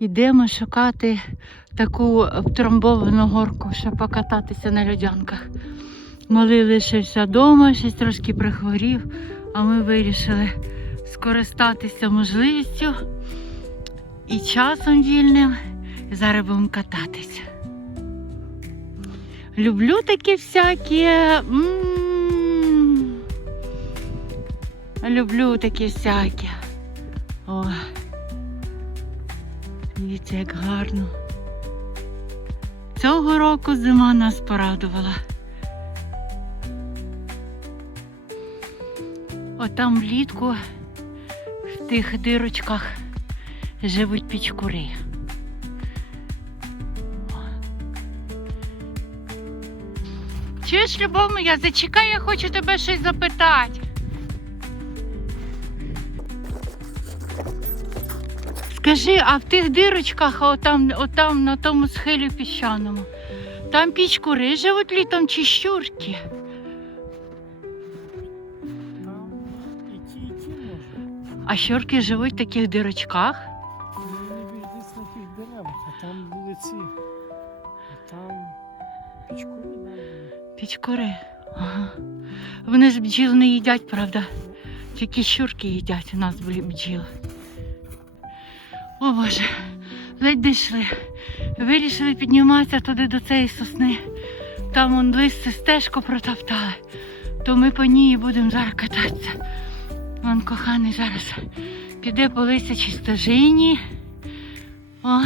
Йдемо шукати таку втрамбовану горку, щоб покататися на льодянках. Малий лишився вдома, щось трошки прихворів, а ми вирішили скористатися можливістю і часом вільним. І зараз будемо кататися. Люблю такі всякі. м, Люблю такі всякі. О. Дивіться, як гарно. Цього року зима нас порадувала. Отам влітку в тих дирочках живуть пічкури. Чуєш, любов моя, зачекай, я хочу тебе щось запитати. Скажи, а в тих дирочках, отам, отам на тому схилі піщаному, там пічкури живуть літом чи щурки? А щурки живуть в таких дирочках? Десь на тих деревах, а там були ці. А там пічкури. Пічкури. Ага. Вони ж бджіл не їдять, правда? Тільки щурки їдять у нас бджіл. О Боже, ледь дійшли. Вирішили підніматися туди до цієї сосни. Там он листи стежку протоптали. То ми по ній будемо зараз кататися. Вон коханий зараз піде по лисячій стежині. О,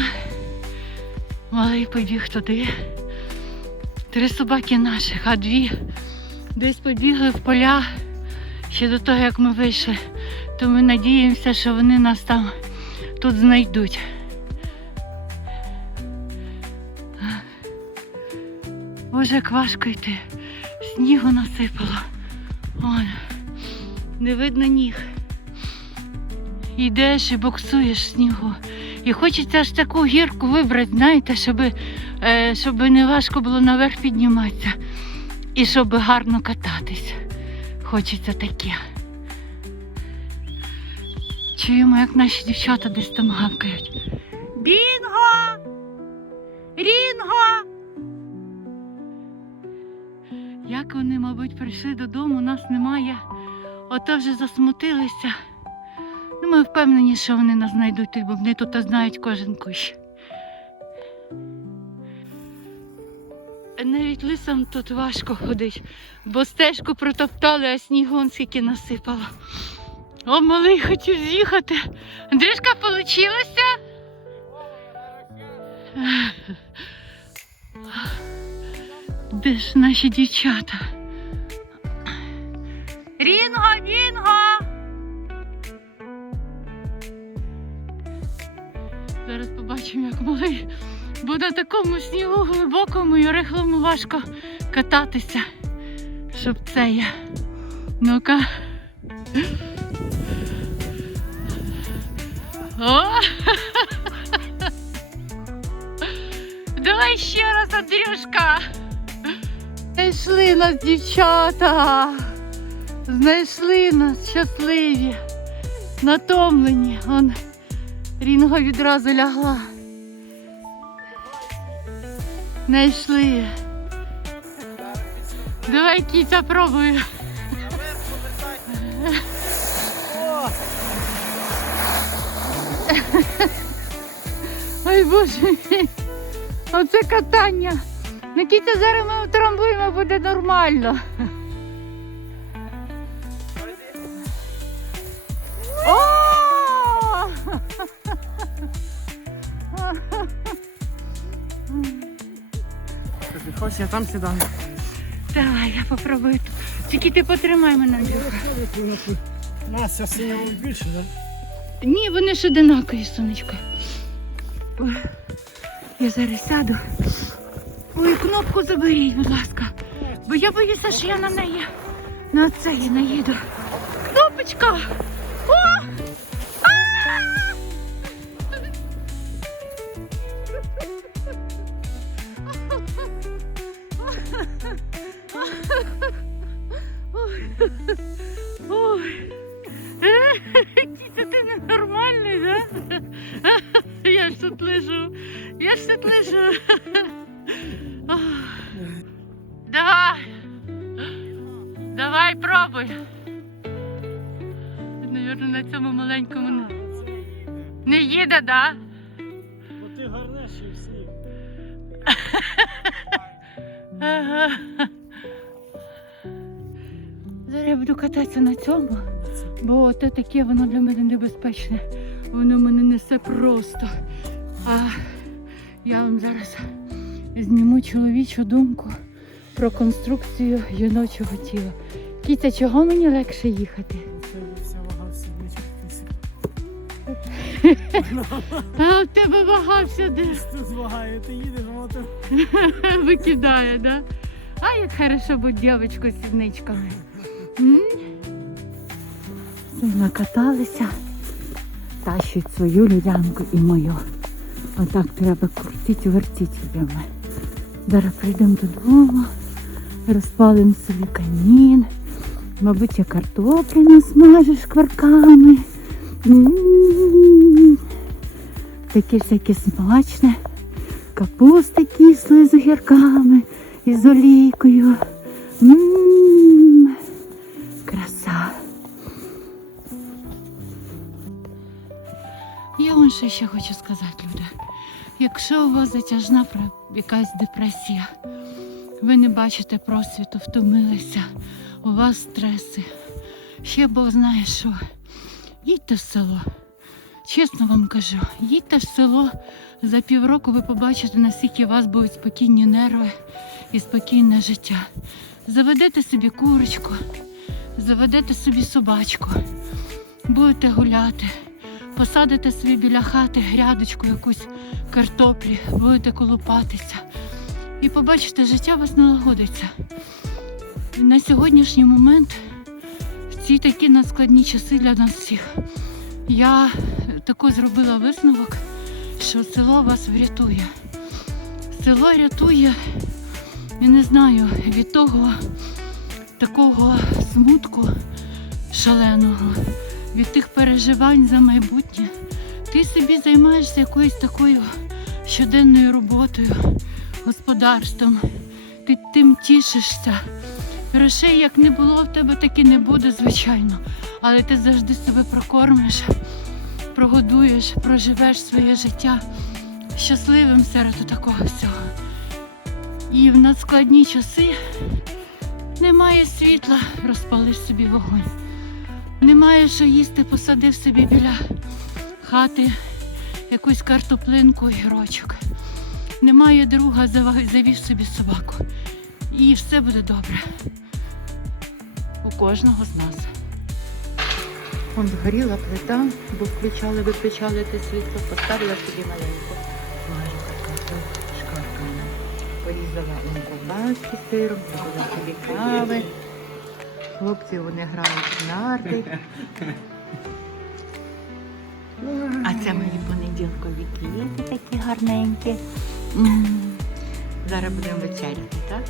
малий побіг туди. Три собаки наших, а дві десь побігли в поля ще до того, як ми вийшли. То ми надіємося, що вони нас там тут знайдуть. Боже, важко йти. Снігу насипало. Ой, не видно ніг. Йдеш і боксуєш снігу. І хочеться аж таку гірку вибрати, знаєте, щоб, е, щоб не важко було наверх підніматися. І щоб гарно кататись. Хочеться таке. Чуємо, як наші дівчата десь там гавкають. Бінго! Рінго! Як вони, мабуть, прийшли додому, нас немає. Ото вже засмутилися. Ну, ми впевнені, що вони нас знайдуть бо вони тут знають кожен кущ. Навіть лисам тут важко ходить, бо стежку протоптали, а снігу скільки насипало. О, малий хотів з'їхати. Андрюшка, получилося? Де ж наші дівчата? Рінго, Рінго! Зараз побачимо, як малий. Бо на такому снігу глибокому і рихлому важко кататися, щоб це я. Ну-ка. О! Давай ще раз, Андрюшка. Знайшли нас, дівчата. Знайшли нас щасливі, натомлені. Он Рінго відразу лягла. Знайшли. Давай кіця пробую. Ой боже мій. Оце катання. Кіця зараз ми втрамбуємо, буде нормально. О! Хочеш, я там сідаю. Давай, я попробую. Тільки ти потримай мене. Настя синя більше, так? Ні, вони ж одинакові, сонечко. Я зараз сяду. Ой, кнопку заберіть, будь ласка. Бо я боюся, що я на неї на це наїду. Кнопочка! Тут лежу. Я ж тут лежу. Давай. Давай, пробуй. Навірно, на цьому маленькому не- їде, да? Бо ти гарнеший всіх. Ага. Зараз я буду кататися на цьому, бо те таке воно для мене небезпечне. Воно мене несе просто. А я вам зараз зніму чоловічу думку про конструкцію жіночого тіла. Кіця, чого мені легше їхати? А в тебе вага сюди Тут звагає, ти їдеш, воно викидає, да? А як хорошо бути дівчинкою з сідничками. Накаталися, тащить свою лілянку і мою. Отак треба крутити, вертити любимо. Зараз прийдемо додому, розпалимо собі камін. Мабуть, я картоплі насмажу шкварками. М. Таке всяке смачне. Капуста кислої з огірками і з олійкою. М, Краса. Якщо у вас затяжна якась депресія, ви не бачите просвіту, втомилися, у вас стреси, ще Бог знає що. Їдьте в село. Чесно вам кажу, їдьте в село, за півроку ви побачите, наскільки у вас будуть спокійні нерви і спокійне життя. Заведете собі курочку, заведете собі собачку, будете гуляти, посадите собі біля хати грядочку якусь картоплі, будете колупатися. І побачите, життя вас налагодиться. На сьогоднішній момент, в ці такі надскладні часи для нас всіх, я тако зробила висновок, що село вас врятує. Село рятує, я не знаю, від того такого смутку шаленого, від тих переживань за майбутнє. Ти собі займаєшся якоюсь такою щоденною роботою, господарством. Ти тим тішишся. Грошей як не було в тебе, так і не буде, звичайно. Але ти завжди себе прокормиш, прогодуєш, проживеш своє життя щасливим серед такого всього. І в надскладні часи немає світла, розпалиш собі вогонь. Немає що їсти, посадив собі біля хати якусь картоплинку і грочок. Немає друга, завів собі собаку. І все буде добре. У кожного з нас. Вон згоріла плита, бо включали, виключали те світло, поставила собі маленьку. Порізала їм ковбаски сиром, зробила собі кави. Хлопці вони грають в нарти. А це мої понеділкові квіти такі гарненькі. Зараз будемо вечеряти, так?